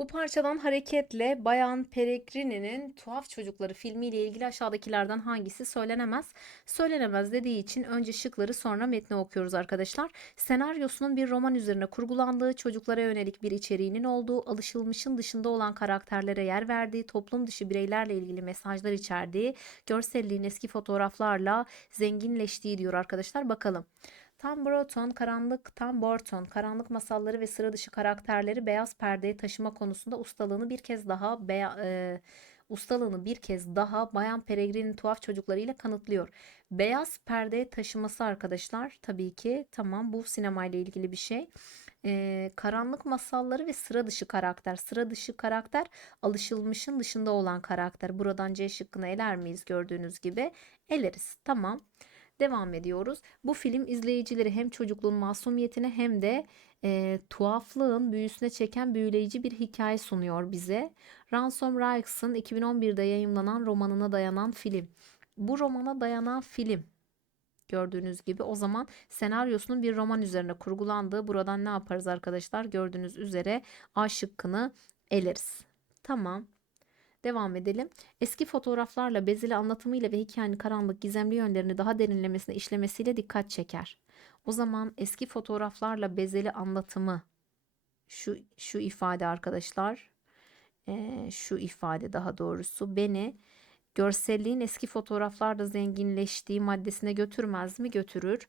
Bu parçadan hareketle Bayan Peregrini'nin Tuhaf Çocukları filmiyle ilgili aşağıdakilerden hangisi söylenemez? Söylenemez dediği için önce şıkları sonra metni okuyoruz arkadaşlar. Senaryosunun bir roman üzerine kurgulandığı, çocuklara yönelik bir içeriğinin olduğu, alışılmışın dışında olan karakterlere yer verdiği, toplum dışı bireylerle ilgili mesajlar içerdiği, görselliğin eski fotoğraflarla zenginleştiği diyor arkadaşlar. Bakalım. Tam Burton, karanlık Tam Burton, karanlık masalları ve sıra dışı karakterleri beyaz perdeye taşıma konusunda ustalığını bir kez daha beya, e, ustalığını bir kez daha Bayan Peregrine'in tuhaf çocuklarıyla kanıtlıyor. Beyaz perdeye taşıması arkadaşlar tabii ki tamam bu sinemayla ilgili bir şey. E, karanlık masalları ve sıra dışı karakter. Sıra dışı karakter alışılmışın dışında olan karakter. Buradan C şıkkını eler miyiz gördüğünüz gibi? Eleriz. Tamam. Devam ediyoruz. Bu film izleyicileri hem çocukluğun masumiyetine hem de e, tuhaflığın büyüsüne çeken büyüleyici bir hikaye sunuyor bize. Ransom Rikes'ın 2011'de yayımlanan romanına dayanan film. Bu romana dayanan film gördüğünüz gibi o zaman senaryosunun bir roman üzerine kurgulandığı buradan ne yaparız arkadaşlar? Gördüğünüz üzere A şıkkını eleriz. Tamam. Devam edelim. Eski fotoğraflarla bezeli anlatımıyla ve hikayenin karanlık gizemli yönlerini daha derinlemesine işlemesiyle dikkat çeker. O zaman eski fotoğraflarla bezeli anlatımı şu şu ifade arkadaşlar eee, şu ifade daha doğrusu beni görselliğin eski fotoğraflarla zenginleştiği maddesine götürmez mi? Götürür.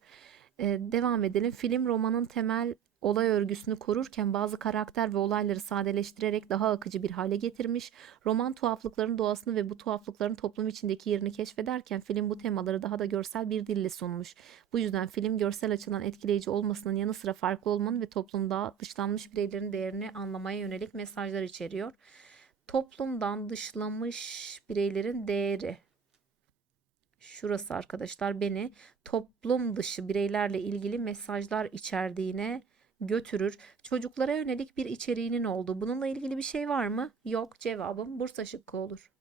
Eee, devam edelim. Film romanın temel olay örgüsünü korurken bazı karakter ve olayları sadeleştirerek daha akıcı bir hale getirmiş. Roman tuhaflıkların doğasını ve bu tuhaflıkların toplum içindeki yerini keşfederken film bu temaları daha da görsel bir dille sunmuş. Bu yüzden film görsel açıdan etkileyici olmasının yanı sıra farklı olmanın ve toplumda dışlanmış bireylerin değerini anlamaya yönelik mesajlar içeriyor. Toplumdan dışlanmış bireylerin değeri. Şurası arkadaşlar beni toplum dışı bireylerle ilgili mesajlar içerdiğine götürür. Çocuklara yönelik bir içeriğinin olduğu. Bununla ilgili bir şey var mı? Yok. Cevabım Bursa şıkkı olur.